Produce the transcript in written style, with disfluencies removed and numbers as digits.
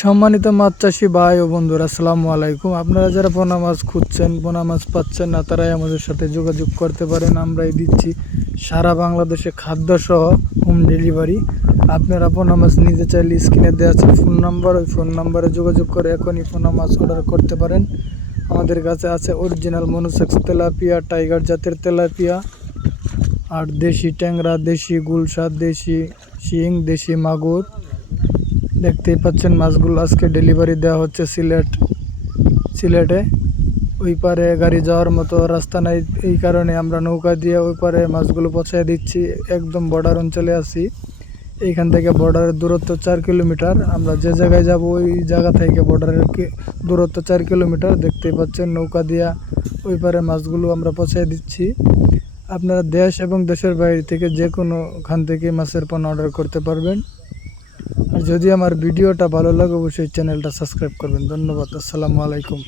সম্মানিত মাছ চাষি ভাই ও বন্ধুরা, আসসালামু আলাইকুম। আপনারা যারা পোনা মাছ খুঁজছেন, পোনা মাছ পাচ্ছেন না, তারাই আমাদের সাথে যোগাযোগ করতে পারেন। আমরাই দিচ্ছি সারা বাংলাদেশে খাদ্যসহ হোম ডেলিভারি। আপনারা পোনা মাছ নিতে চাইলে স্ক্রিনে দেওয়া আছে ফোন নাম্বার, ওই ফোন নাম্বারে যোগাযোগ করে এখনই পোনা মাছ অর্ডার করতে পারেন। আমাদের কাছে আছে অরিজিনাল মনোসেক্স তেলাপিয়া, টাইগার জাতের তেলাপিয়া, আর দেশি ট্যাংরা, দেশি গুলশা, দেশি শিং, দেশি মাগুর। দেখতেই পাচ্ছেন মাছগুলো আজকে ডেলিভারি দেওয়া হচ্ছে সিলেটে। ওই পারে গাড়ি যাওয়ার মতো রাস্তা নাই, এই কারণে আমরা নৌকা দিয়ে ওই পারে মাছগুলো পৌঁছায় দিচ্ছি। একদম বর্ডার অঞ্চলে আছি। এইখান থেকে বর্ডারের দূরত্ব 4 কিলোমিটার। আমরা যে জায়গায় যাব ওই জায়গা থেকে বর্ডারের দূরত্ব 4 কিলোমিটার। দেখতেই পাচ্ছেন নৌকা দিয়া ওই পারে মাছগুলো আমরা পৌঁছায় দিচ্ছি। আপনারা দেশ এবং দেশের বাইরে থেকে যে কোনো খান থেকে মাছের পণ্য অর্ডার করতে পারবেন। আর যদি আমার ভিডিওটা ভালো লাগে অবশ্যই চ্যানেলটা সাবস্ক্রাইব করবেন। ধন্যবাদ। আসসালামু আলাইকুম।